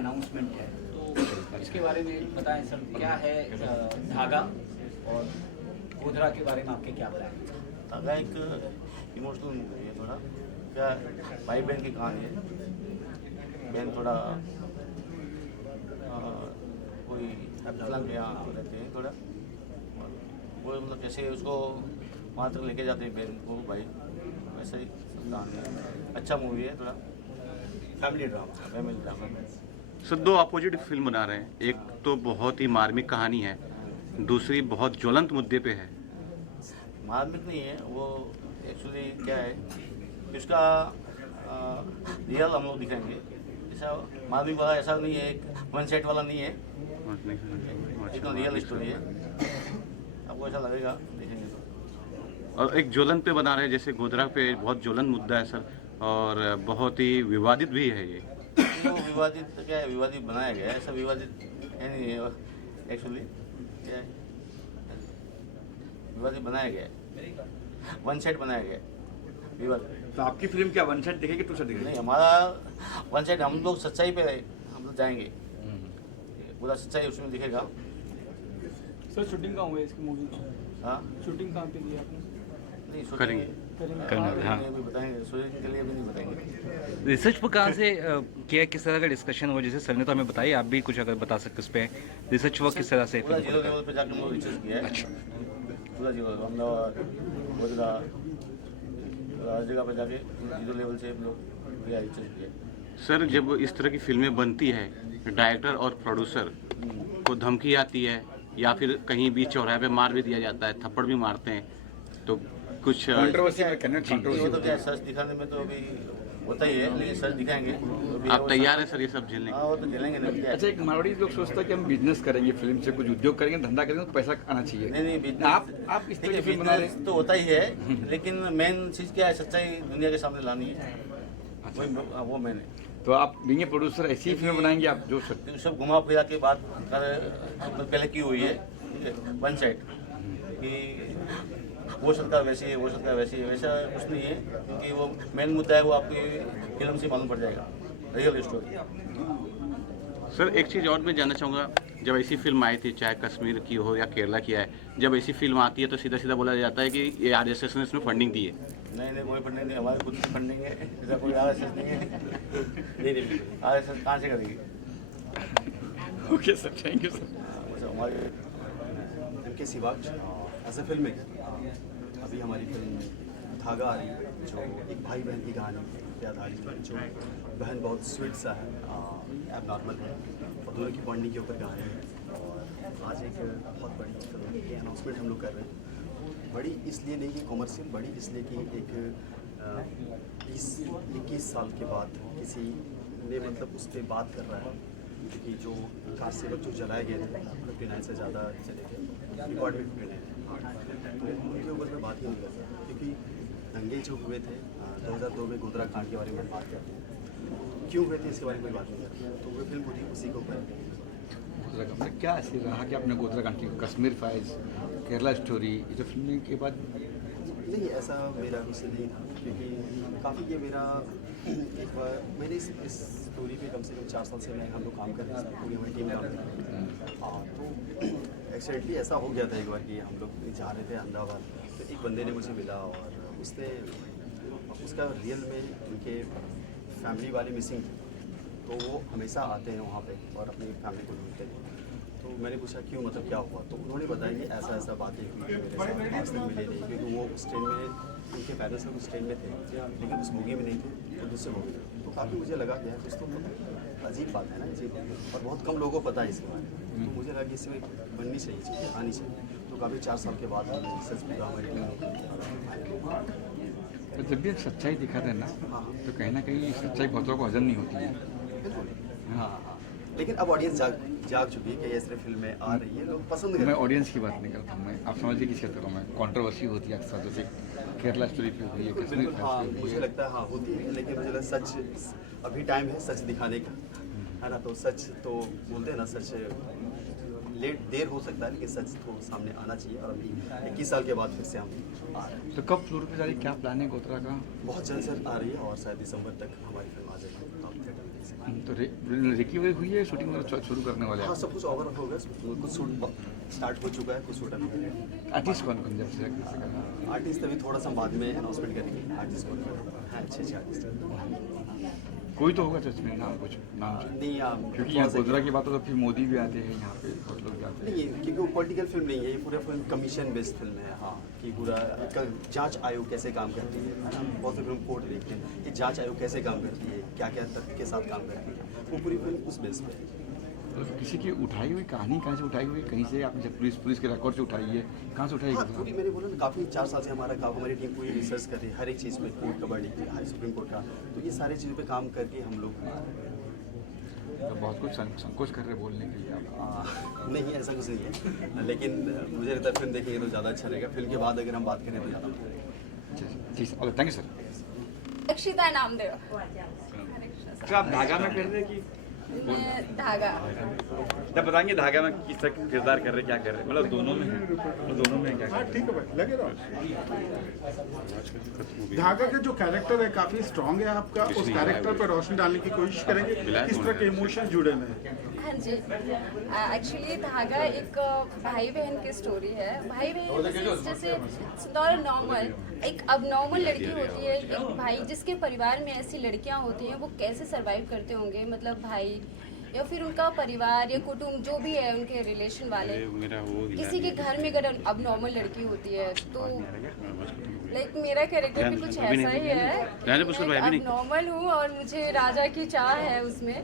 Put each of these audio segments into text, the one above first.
Announcement है, तो इसके बारे में बताएं सर, क्या है धागा और गोधरा के बारे में आपके क्या प्लान है? धागा एक इमोशनल मूवी है थोड़ा, क्या भाई बहन की कहानी है। बहन थोड़ा कोई अफजलान के यहाँ रहते हैं थोड़ा, वो मतलब जैसे उसको वहाँ तक लेके जाते हैं बहन को भाई, वैसे ही सब कहानी है। अच्छा मूवी है थोड़ा, फैमिली ड्रामा। सर दो अपोजिट फिल्म बना रहे हैं, एक तो बहुत ही मार्मिक कहानी है, दूसरी बहुत ज्वलंत मुद्दे पे है। मार्मिक नहीं है वो, एक्चुअली क्या है कि उसका रियल हम लोग दिखाएंगे। ऐसा मार्मिक वाला ऐसा नहीं है, एक वन साइड वाला नहीं है, एकदम रियल स्टोरी है। आपको ऐसा लगेगा देखेंगे तो। और एक ज्वलंत पे बना रहे हैं, जैसे गोधरा पे बहुत ज्वलंत मुद्दा है सर, और बहुत ही विवादित भी है ये। वो विवादित क्या है, विवादित बनाया गया है, ऐसा विवादित है नहीं है एक्चुअली। क्या है, विवादित बनाया गया है, वन साइड बनाया गया है विवाद। तो आपकी फिल्म क्या वन साइड दिखेगी, टू साइड दिखेगी? नहीं, हमारा वन साइड, हम लोग सच्चाई पे हम लोग जाएंगे, पूरा सच्चाई उसमें दिखेगा। सर शूटिंग कहाँ हुआ है इसकी मूवी की? हाँ, शूटिंग कहाँ पे की आपने? नहीं करेंगे। करेंगे। हाँ। अभी बताएंगे, शूटिंग के लिए भी नहीं बताएंगे। रिसर्च पर कहाँ से किया, किस तरह का डिस्कशन हुआ? जैसे सर ने तो हमें बताइए, आप भी कुछ अगर बता सकते उस पर रिसर्च वर्क किस तरह से? पूरा जीरो लेवल पे जाकर हम लोग रिसर्च किया है। अच्छा, पूरा जीरो, अहमदाबाद, गोधरा, हर जगह पे जाके जीरो लेवल से हम लोग पूरा रिसर्च किया है। सर जब इस तरह की फिल्में बनती है, डायरेक्टर और प्रोड्यूसर को धमकी आती है या फिर कहीं भी चौराहे पे मार भी दिया जाता है, थप्पड़ भी मारते हैं, तो कुछ कंट्रोवर्सी में कहना, वो कंट्रोवर्सी तो क्या है, सच दिखाने में तो अभी होता ही है, लेकिन सच दिखाएंगे तो भी आप वो तैयार सच- हैं सर ये सब झेलने हाँ, वो तो झेलेंगे ना। क्या है? अच्छा, एक मारवाड़ी लोग सोचता है कि हम बिजनेस करेंगे, फिल्म से कुछ उद्योग करेंगे, धंधा करेंगे तो पैसा आना चाहिए। नहीं नहीं, बिजनेस आप इस तरह की फिल्म बना रहे हैं। तो होता ही है, लेकिन मेन चीज़ क्या है, सच्चाई दुनिया के सामने लानी है, वो मेन है। तो आप बीइंग ए प्रोड्यूसर ऐसी ही फिल्म बनाएंगे आप जो तो सब घुमा फिरा के बात कर पहले की हुई है, ठीक है, वन साइड कि वो सरकार वैसी है, वो सरकार वैसी है, वैसा कुछ नहीं है, क्योंकि वो मेन मुद्दा है, वो आपकी फिल्म से मालूम पड़ जाएगा, रियल स्टोरी। सर एक चीज़ और मैं जानना चाहूँगा, जब ऐसी फिल्म आई थी, चाहे कश्मीर की हो या केरला की है, जब ऐसी फिल्म आती है तो सीधा सीधा बोला जाता है कि ये RSS ने इसमें फंडिंग दी है। नहीं नहीं, कोई फंडिंग नहीं, हमारे खुद की फंडिंग है, ऐसा कोई RSS नहीं है। नहीं नहीं, RSS कहाँ से करेगी? Okay sir, thank you sir. हमारे MK Siwach as a film maker, अभी हमारी फिल्म धागा आ रही है, जो एक भाई बहन की कहानी पे आधारित है, जो बहन बहुत स्वीट सा है, एब नॉर्मल है, और दोनों की बॉन्डिंग के ऊपर कहानी है। और आज एक बहुत बड़ी फिल्म की अनाउंसमेंट हम लोग कर रहे हैं। बड़ी इसलिए नहीं कि कॉमर्शियल, बड़ी इसलिए कि एक 20-21 साल के बाद किसी ने मतलब उस पर बात कर रहा है, क्योंकि जो कार सेवक जो जलाए गए थे 59 से ज़्यादा चले गए, रिकॉर्ड भी टूटे हैं, तो उनके ऊपर मैं बात ही नहीं करता, क्योंकि दंगे जो हुए थे 2002 में गोधरा कांड के बारे में बात करते हैं, क्यों हुए थे इसके बारे में बात नहीं करते, तो वो फिल्म पूरी उसी के ऊपर है। गोधरा कांड में क्या ऐसी रहा कि आपने गोधरा कांड की, कश्मीर फाइल्स, केरला स्टोरी, ये जो फिल्म के बाद? नहीं, ऐसा मेरा कुछ नहीं था, क्योंकि काफ़ी ये मेरा एक बार मैंने इस स्टोरी पे कम से कम 4 साल से मैं हम लोग काम कर रहे हैं, पूरी हमारी टीम काम कर रही है। हाँ, तो एक्सीडेंटली ऐसा हो गया था एक बार कि हम लोग जा रहे थे अहमदाबाद, तो एक बंदे ने मुझे मिला और उसने उसका रियल में उनके फैमिली वाले मिसिंग थे, तो वो हमेशा आते हैं वहाँ पे और अपनी फैमिली को ढूंढते हैं। तो मैंने पूछा क्यों, मतलब क्या हुआ, तो उन्होंने बताया कि ऐसा ऐसा बातें हुई मेरे साथ, आज तक मिले नहीं, क्योंकि वो उस ट्रेन में, उनके पेरेंट्स उस ट्रेन में थे, लेकिन उस बोगी में नहीं थे, तो दूसरे बोगी में। तो काफ़ी मुझे लगा कि यार कुछ तो मतलब अजीब बात है ना, अजीब, और बहुत कम लोगों को पता है इसके बारे में, तो मुझे लगा कि इसमें बननी चाहिए चीज़, आनी चाहिए। तो काफ़ी 4 साल के बाद रिसर्च पूरा हमारी टीम। तो जब भी सच्चाई दिखाते हैं ना, तो कहीं ना कहीं सच्चाई बहुतों को हजम नहीं होती है। बिल्कुल, हाँ, लेकिन अब ऑडियंस जाग चुकी है कि ऐसे फिल्में आ रही है, लोग पसंद कर मैं ऑडियंस की बात नहीं करता हूँ, मैं आप समझिए किस कहता हूँ मैं, कंट्रोवर्सी होती है अक्सर, जैसे केरला स्टोरी पे हुई है, कश्मीर बिल्कुल। हाँ, पे हुई मुझे है। लगता है हाँ होती है, लेकिन मुझे लगता है सच अभी टाइम है सच दिखाने का, है ना, तो सच तो बोलते हैं ना, सच देर हो सकता है, लेकिन सच तो सामने आना चाहिए। और अभी 21 साल के बाद फिर से हम आ रहे हैं। तो कब फ्लोर पे जारी, क्या प्लान है गोत्रा का? बहुत जल्द सर आ रही है और शायद दिसंबर तक हमारी फिल्म आ जाएगी, तो आप थिएटर में देख सकते हैं। तो रिकवरी हुई है, शूटिंग शुरू करने वाले हाँ, हैं? सब कुछ ओवर हो गया, कुछ शूट स्टार्ट हो चुका है, कुछ शूट अभी है। आर्टिस्ट कौन कौन जब से? आर्टिस्ट अभी थोड़ा सा बाद में अनाउंसमेंट करेंगे। आर्टिस्ट कौन है, अच्छे आर्टिस्ट कोई तो होगा चर्च में नाम, कुछ नाम से? नहीं, क्योंकि यहाँ गोत्रा की बात हो तो फिर मोदी भी आते हैं यहाँ पे, बहुत लोग भी आते हैं। नहीं, क्योंकि वो पॉलिटिकल फिल्म नहीं है, ये पूरा फिल्म कमीशन बेस्ड फिल्म है। हाँ, कि पूरा जांच आयोग कैसे काम करती है ना, बहुत से फिल्म कोर्ट देखते हैं कि जांच आयोग कैसे काम करती है, क्या क्या तथ्य के साथ काम करती है, वो पूरी फिल्म उस बेस पे है। तो किसी की उठाई हुई कहानी कहाँ से उठाई हुई, कहीं से आपने जब पुलिस के रिकॉर्ड से उठाई है, कहाँ से उठाई हाँ, है? पूरी मैंने बोला ना, काफ़ी 4 साल से हमारी टीम पूरी रिसर्च कर रही है हर एक चीज़ पे, कोर्ट कबड्डी की, हाई सुप्रीम कोर्ट का, तो ये सारी चीज़ों पे काम करके हम लोग तो बहुत कुछ संकोच कर रहे बोलने के लिए आप? नहीं, ऐसा कुछ नहीं है, लेकिन मुझे लगता है फिल्म देखेंगे तो ज़्यादा अच्छा रहेगा। फिल्म के बाद अगर हम बात करें तो ज़्यादा अच्छा रहेगा। जी sir, thank you sir. Akshita Namdev. Sir आप धागा में कर रहे कि मैं धागा। जब बताएंगे धागा में किस तरह किरदार कर रहे, क्या कर रहे, मतलब दोनों में है, तो दोनों में क्या कर रहे? ठीक है भाई, लगे रहो। धागा का जो कैरेक्टर है काफी स्ट्रांग है आपका, उस कैरेक्टर पर रोशनी डालने की कोशिश करेंगे, किस तरह के इमोशन जुड़े हुए हैं? हाँ जी, एक्चुअली धागा एक भाई बहन की स्टोरी है। भाई बहन जैसे नॉर्मल एक अब नॉर्मल लड़की होती है, एक भाई जिसके परिवार में ऐसी लड़कियां होती हैं, वो कैसे सरवाइव करते होंगे, मतलब भाई या फिर उनका परिवार या कुटुंब जो भी है, उनके रिलेशन वाले, किसी के घर में अगर अब नॉर्मल लड़की होती है तो लाइक मेरा कैरेक्टर भी कुछ ऐसा ही है। अब नॉर्मल हूँ और मुझे राजा की चाह है उसमें।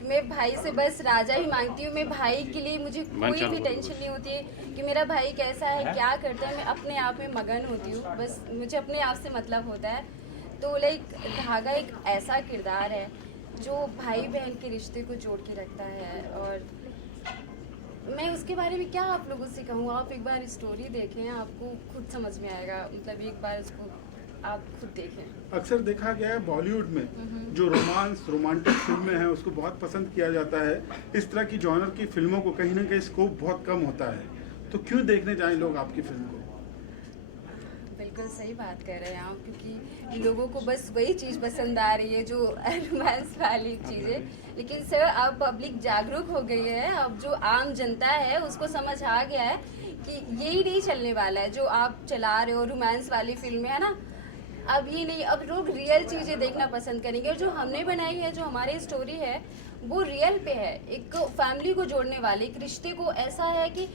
मैं भाई से बस राजा ही मांगती हूँ। मैं भाई के लिए मुझे कोई भी टेंशन नहीं होती है कि मेरा भाई कैसा है, क्या करता है। मैं अपने आप में मगन होती हूँ, बस मुझे अपने आप से मतलब होता है। तो लाइक धागा एक ऐसा किरदार है जो भाई बहन के रिश्ते को जोड़ के रखता है। और मैं उसके बारे में क्या आप लोगों से कहूँ, आप एक बार स्टोरी देखें, आपको खुद समझ में आएगा। मतलब एक बार उसको आप खुद देखें। अक्सर देखा गया है बॉलीवुड में जो रोमांटिक फिल्में हैं उसको बहुत पसंद किया जाता है। इस तरह की जॉनर की फिल्मों को कहीं ना कहीं स्कोप बहुत कम होता है, तो क्यों देखने जाएं लोग आपकी फिल्म को? बिल्कुल सही बात कह रहे हैं आप, क्योंकि लोगों को बस वही चीज़ पसंद आ रही है जो रोमांस वाली चीज़ें। लेकिन सर अब पब्लिक जागरूक हो गई है, अब जो आम जनता है उसको समझ आ गया है कि यही नहीं चलने वाला है जो आप चला रहे हो रोमांस वाली फिल्में, है ना। अब ये नहीं, अब लोग रियल चीज़ें देखना पसंद करेंगे। और जो हमने बनाई है, जो हमारी स्टोरी है, वो रियल पे है। एक फैमिली को जोड़ने वाली, एक रिश्ते को ऐसा है कि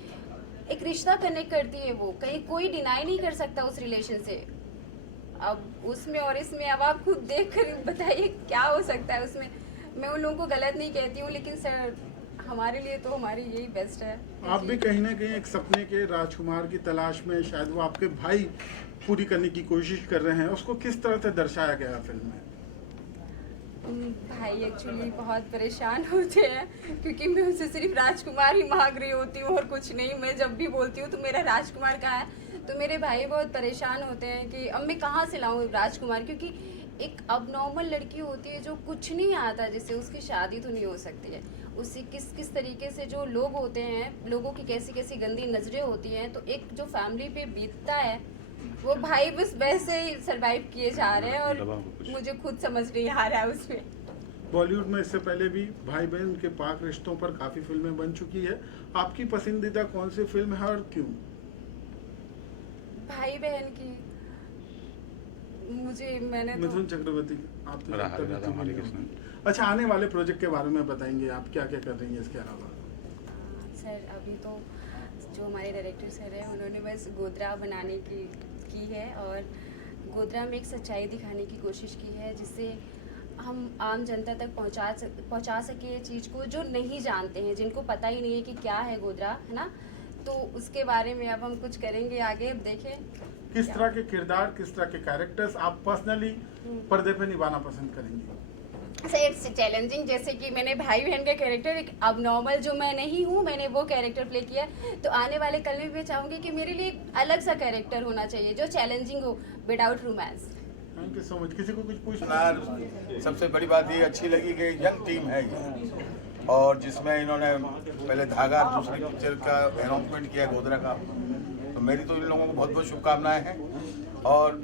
एक रिश्ता कनेक्ट करती है वो, कहीं कोई डिनाई नहीं कर सकता उस रिलेशन से। अब उसमें और इसमें अब आप खुद देख कर बताइए क्या हो सकता है उसमें। मैं उन लोगों को गलत नहीं कहती हूँ, लेकिन सर हमारे लिए तो हमारी यही बेस्ट है। आप भी कहीं ना कहीं एक सपने के राजकुमार की तलाश में, शायद वो आपके भाई पूरी करने की कोशिश कर रहे हैं, उसको किस तरह से दर्शाया गया फिल्म में? भाई एक्चुअली बहुत परेशान होते हैं क्योंकि मैं उनसे सिर्फ राजकुमार ही मांग रही होती हूँ और कुछ नहीं। मैं जब भी बोलती हूँ तो मेरा राजकुमार कहाँ है, तो मेरे भाई बहुत परेशान होते हैं कि अब मैं कहाँ से लाऊँ राजकुमार, क्योंकि एक अब नॉर्मल लड़की होती है जो कुछ नहीं आता, जिससे उसकी शादी तो नहीं हो सकती है। उससे किस तरीके से जो लोग होते हैं, लोगों की कैसी कैसी गंदी नज़रें होती हैं, तो एक जो फैमिली पे बीतता है वो भाई बस वैसे ही सरवाइव किए जा रहे हैं और मुझे खुद समझ नहीं आ रहा है उसमें। बॉलीवुड में इससे पहले भी भाई बहन के पाक रिश्तों पर काफी फिल्में बन चुकी है। आपकी पसंदीदा कौन सी फिल्म है और क्यों? भाई बहन की मुझे मैंने मिथुन चक्रवर्ती। आप तो अच्छा, आने वाले प्रोजेक्ट के बारे में बताएंगे, आप क्या क्या कर रही हैं इसके अलावा? सर अभी तो जो हमारे डायरेक्टर सर हैं उन्होंने बस गोदरा बनाने की है और गोदरा में एक सच्चाई दिखाने की कोशिश की है, जिससे हम आम जनता तक पहुंचा सके ये चीज़ को, जो नहीं जानते हैं, जिनको पता ही नहीं है कि क्या है गोदरा, है ना। तो उसके बारे में अब हम कुछ करेंगे आगे, अब देखें किस तरह के किरदार, किस तरह के कैरेक्टर्स आप पर्सनली पर्दे पे निभाना पसंद करेंगी? सर इट्स चैलेंजिंग, जैसे कि मैंने भाई बहन का कैरेक्टर एक अब नॉर्मल जो मैं नहीं हूँ, मैंने वो कैरेक्टर प्ले किया। तो आने वाले कल में भी चाहूँगी कि मेरे लिए एक अलग सा कैरेक्टर होना चाहिए जो चैलेंजिंग हो without romance. Thank you so much. किसी को कुछ पूछना? सबसे बड़ी बात ये अच्छी लगी कि यंग टीम है ये, और जिसमें इन्होंने पहले धागा दूसरी पिक्चर का अनाउंसमेंट किया गोधरा का। तो मेरी तो इन लोगों को बहुत बहुत शुभकामनाएं हैं। और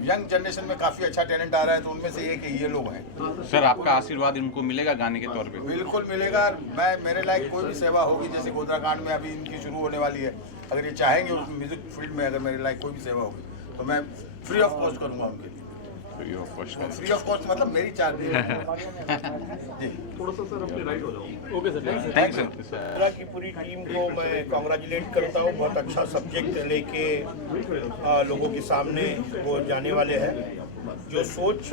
यंग जनरेशन में काफ़ी अच्छा टैलेंट आ रहा है, तो उनमें से एक ये लोग हैं। सर आपका आशीर्वाद इनको मिलेगा गाने के तौर पे? बिल्कुल मिलेगा। मैं मेरे लायक कोई भी सेवा होगी, जैसे गोधरा कांड में अभी इनकी शुरू होने वाली है, अगर ये चाहेंगे उस म्यूजिक फील्ड में, अगर मेरे लायक कोई भी सेवा होगी तो मैं फ्री ऑफ कॉस्ट करूँगा उनके लिए। Free of cost? Free of cost मतलब मेरी चार्ज जी। Okay sir, thank you sir. Godhra की पूरी टीम को मैं कॉन्ग्रेचुलेट करता हूँ। बहुत अच्छा सब्जेक्ट लेके लोगों के सामने वो जाने वाले हैं। जो सोच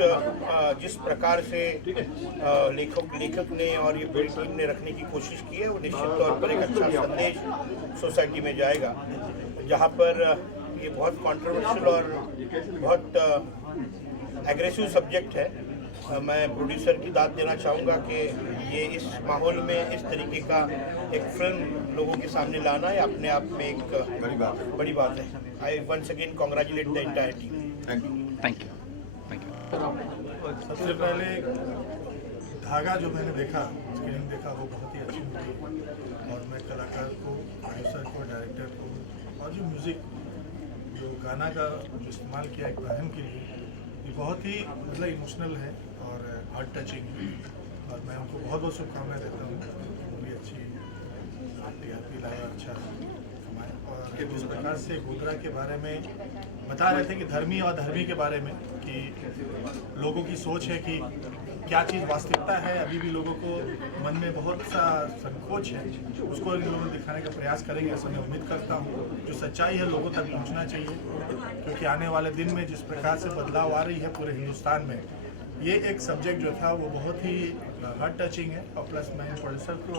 जिस प्रकार से लेखक ने और ये पूरी टीम ने रखने की कोशिश की है, वो निश्चित तौर पर एक अच्छा संदेश सोसाइटी में जाएगा। जहाँ पर ये बहुत कंट्रोवर्शियल और बहुत एग्रेसिव सब्जेक्ट है, मैं प्रोड्यूसर की दाद देना चाहूँगा कि ये इस माहौल में इस तरीके का एक फिल्म लोगों के सामने लाना है अपने आप में एक बड़ी बात है। I once again congratulate the entire team. Thank you. सबसे पहले धागा जो मैंने देखा, स्क्रीनिंग देखा, वो बहुत ही अच्छी मूवी है। और मैं कलाकार को, प्रोड्यूसर को, डायरेक्टर को और जो म्यूज़िक, जो गाना का जो इस्तेमाल किया इब्राहिम के लिए, ये बहुत ही मतलब इमोशनल है और हार्ट टचिंग है। और मैं उनको बहुत बहुत शुभकामनाएं देता हूँ। मूवी अच्छी टीआरपी लाए, अच्छा कमाए। और जिस प्रकार से गोधरा के बारे में बता रहे थे कि धर्मी और अधर्मी के बारे में, कि लोगों की सोच है कि क्या चीज़ वास्तविकता है, अभी भी लोगों को मन में बहुत सा संकोच है, उसको इन लोगों ने दिखाने का प्रयास करेंगे, ऐसा मैं उम्मीद करता हूँ। जो सच्चाई है लोगों तक पहुँचना चाहिए, क्योंकि आने वाले दिन में जिस प्रकार से बदलाव आ रही है पूरे हिंदुस्तान में, ये एक सब्जेक्ट जो था वो बहुत ही हार्ट टचिंग है। और प्लस मैं प्रोड्यूसर को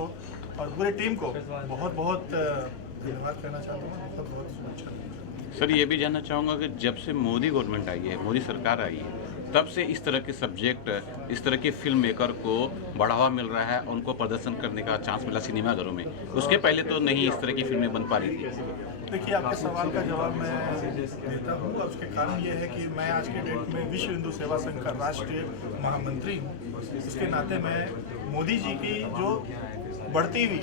और पूरी टीम को बहुत बहुत धन्यवाद कहना चाहता हूँ। बहुत बहुत शुभेच्छा। सर ये भी जानना चाहूँगा कि जब से मोदी गवर्नमेंट आई है, मोदी सरकार आई है, तब से इस तरह के सब्जेक्ट, इस तरह के फिल्म मेकर को बढ़ावा मिल रहा है, उनको प्रदर्शन करने का चांस मिला सिनेमाघरों में। उसके पहले तो नहीं इस तरह की फिल्में बन पा रही थी। देखिए, आपके सवाल का जवाब मैं देता हूँ, और उसके कारण ये है कि मैं आज के डेट में विश्व हिंदू सेवा संघ का राष्ट्रीय महामंत्री हूँ। इसके नाते मैं मोदी जी की जो बढ़ती हुई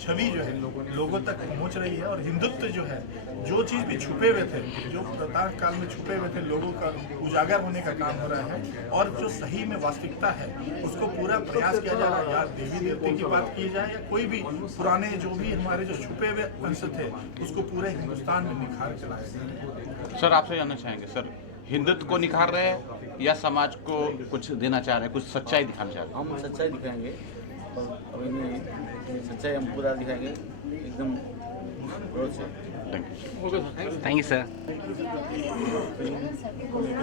छवि जो है लोगों तक पहुंच रही है, और हिंदुत्व जो है, जो चीज़ भी छुपे हुए थे, जो प्रताप काल में छुपे हुए थे, लोगों का उजागर होने का काम हो रहा है। और जो सही में वास्तविकता है उसको पूरा प्रयास किया जा रहा है। या देवी देवते की बात की जाए या कोई भी पुराने जो भी हमारे जो छुपे हुए अंश थे, उसको पूरे हिंदुस्तान में निखार के लाया जाए। सर आपसे जानना चाहेंगे, सर हिंदुत्व को निखार रहे हैं या समाज को कुछ देना चाह रहे हैं, कुछ सच्चाई दिखाना चाह रहे हैं? हम सच्चाई दिखाएंगे, और अभी नहीं, सच्चाई हम पूरा दिखाएंगे एकदम रोज से। Thank you sir.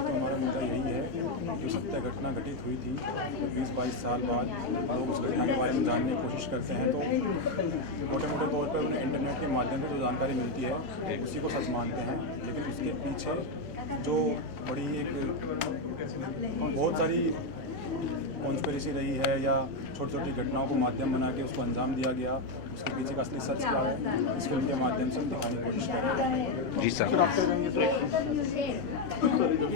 हमारा मुद्दा यही है, जो सत्य घटना घटित हुई थी 20-22 साल बाद लोग उस घटना के बारे में जानने की कोशिश करते हैं, तो मोटे मोटे तौर पर उन्हें इंटरनेट के माध्यम से जो जानकारी मिलती है उसी को सच मानते हैं। लेकिन उसके पीछे जो बड़ी एक बहुत सारी कॉन्स्पिरेसी रही है, या छोटी छोटी घटनाओं को माध्यम बना के उसको अंजाम दिया गया, उसके पीछे का असली सच क्या है, इस फिल्म के माध्यम से हम दिखाने की कोशिश कर रहे हैं। जी सर।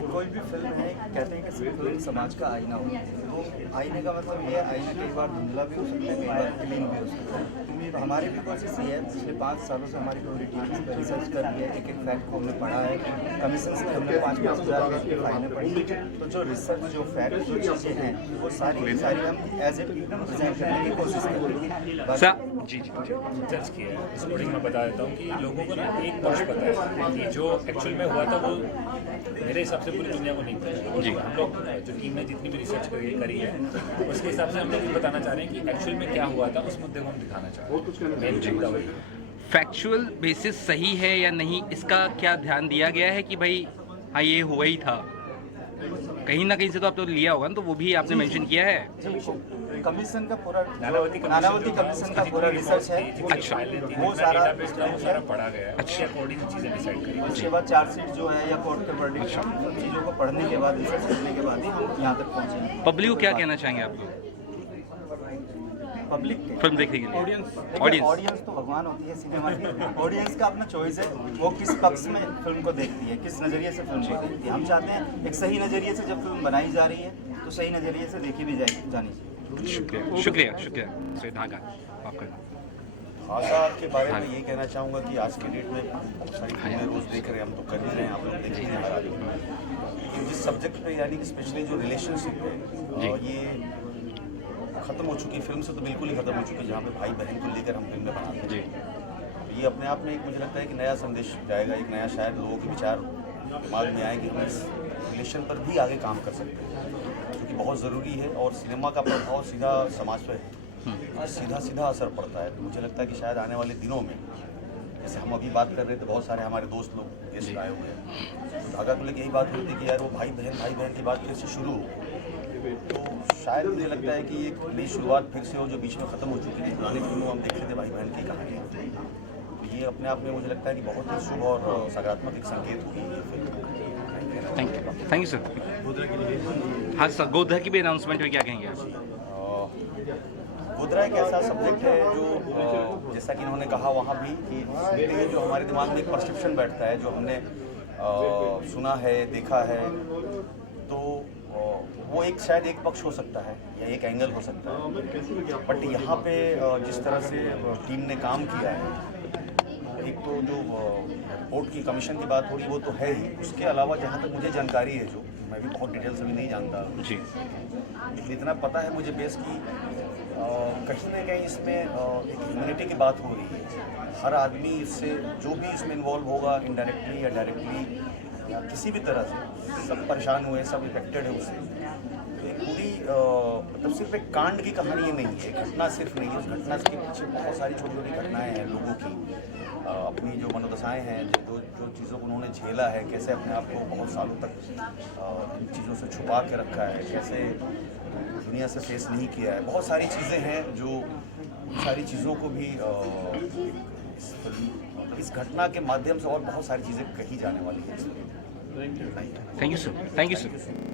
कोई भी फिल्म है, कहते हैं कि फिल्म समाज का आईना होता है। तो आईने का मतलब ये, आईना कई बार धुंधला भी हो सकता है, कई बार क्लीन भी हो सकता है। तो हमारी भी कोशिश ये है, पिछले 5 सालों से हमारी पूरी टीम इस पर रिसर्च कर रही है, एक एक फैक्ट को हमने पढ़ा है, कमीशन में हमने 5-5 हज़ार की फाइलें पढ़ी। तो जो रिसर्च, जो फैक्ट, जो चीज़ें हैं, वो सारी हम एज ए प्रेजेंट करने की कोशिश कर रहे हैं। जी रिसर्च किया है, इस कोडिंग में बता देता हूँ कि लोगों को ना एक पक्ष पता है कि जो एक्चुअल में हुआ था वो मेरे हिसाब से पूरी दुनिया को नहीं पता। जी हम लोग जो टीम ने जितनी भी रिसर्च करी है उसके हिसाब से हम लोग ये बताना चाह रहे हैं कि एक्चुअल में क्या हुआ था, उस मुद्दे को हम दिखाना चाह रहे हैं। फैक्चुअल बेसिस सही है या नहीं, इसका क्या ध्यान दिया गया है कि भाई हाँ ये हुआ ही था? कहीं ना कहीं से तो आप तो लिया होगा ना, तो वो भी आपने मेंशन किया है। कमीशन का पूरा नानावती कमीशन का पूरा रिसर्च है। अच्छा, वो सारा पढ़ा गया है, अच्छा, अकॉर्डिंग चीज़ें डिसाइड करी। उसके बाद चार्जशीट जो है या कोर्ट के वर्डिक्ट, सब चीज़ों को पढ़ने के बाद, रिसर्च करने के बाद ही हम यहाँ तक पहुँचे। पब्लिक को क्या कहना चाहेंगे आप लोग? पब्लिक फिल्म देखने के लिए ऑडियंस तो भगवान होती है सिनेमा की। ऑडियंस का अपना चॉइस है, वो किस पक्ष में फिल्म को देखती है, किस नज़रिए से फिल्म को देखती है। हम चाहते हैं एक सही नज़रिए से जब फिल्म बनाई जा रही है तो सही नज़रिए से देखी भी जानी चाहिए। शुक्रिया शुक्रिया शुक्रिया श्री धागा आपका। भाषा के बारे में ये कहना चाहूँगा कि आज की डेट में बहुत सारी फिल्में रोज़ देख रहे हैं, हम तो कर ही रहे हैं, आप लोग देख ही रहे हैं हर आदमी। लेकिन जिस सब्जेक्ट पे यानी कि स्पेशली जो रिलेशनशिप है ये ख़त्म हो चुकी फिल्म से तो बिल्कुल ही ख़त्म हो चुकी है, जहाँ पे भाई बहन को लेकर हम फिल्में बनाते हैं। ये अपने आप में एक मुझे लगता है कि नया संदेश जाएगा, एक नया शायद लोगों के विचार दिमाग में आए कि हम इस रिलेशन पर भी आगे काम कर सकते हैं, जो कि बहुत ज़रूरी है। और सिनेमा का प्रभाव सीधा समाज पर है, सीधा असर पड़ता है। तो मुझे लगता है कि शायद आने वाले दिनों में, जैसे हम अभी बात कर रहे थे, बहुत सारे हमारे दोस्त लोग गेस्ट आए हुए हैं, धागा को लेकर यही बात हुई थी कि यार वो भाई बहन की बात फिर से शुरू हो, तो शायद मुझे लगता है कि एक नई शुरुआत फिर से हो जो बीच में ख़त्म हो चुकी थी। पुरानी फिल्मों हम देखते थे भाई बहन की कहानियाँ, तो ये अपने आप में मुझे लगता है कि बहुत ही शुभ और सकारात्मक एक संकेत हुई ये फिल्म। Thank you sir. हाँ सर, गोधरा की भी अनाउंसमेंट में क्या कहेंगे आप? गोधरा एक ऐसा सब्जेक्ट है जो जैसा कि इन्होंने कहा वहाँ भी कि जो हमारे दिमाग में एक परसेप्शन बैठता है, जो हमने सुना है, देखा है, तो वो एक शायद एक पक्ष हो सकता है या एक एंगल हो सकता है। बट यहाँ पे जिस तरह से टीम ने काम किया है, एक तो जो रिपोर्ट की कमीशन की बात हो रही वो तो है ही, उसके अलावा जहाँ तक मुझे जानकारी है, जो मैं भी बहुत डिटेल्स अभी नहीं जानता जी, लेकिन इतना पता है मुझे बेस की कहीं ना कहीं इसमें एक ह्यूमैनिटी की बात हो रही है। हर आदमी इससे जो भी इसमें इन्वॉल्व होगा, इनडायरेक्टली या डायरेक्टली या किसी भी तरह से, सब परेशान हुए, सब इफेक्टेड है उससे। तो एक पूरी मतलब सिर्फ एक कांड की कहानी ये नहीं है, घटना सिर्फ नहीं है, उस घटना के पीछे बहुत सारी छोटी छोटी घटनाएँ हैं लोगों की, अपनी जो मनोदशाएँ हैं, जो चीज़ों को उन्होंने झेला है, कैसे अपने आप को बहुत सालों तक इन चीज़ों से छुपा के रखा है, कैसे दुनिया से फेस नहीं किया है। बहुत सारी चीज़ें हैं जो सारी चीज़ों को भी इस घटना के माध्यम से और बहुत सारी चीज़ें कही जाने वाली हैं। Thank you sir.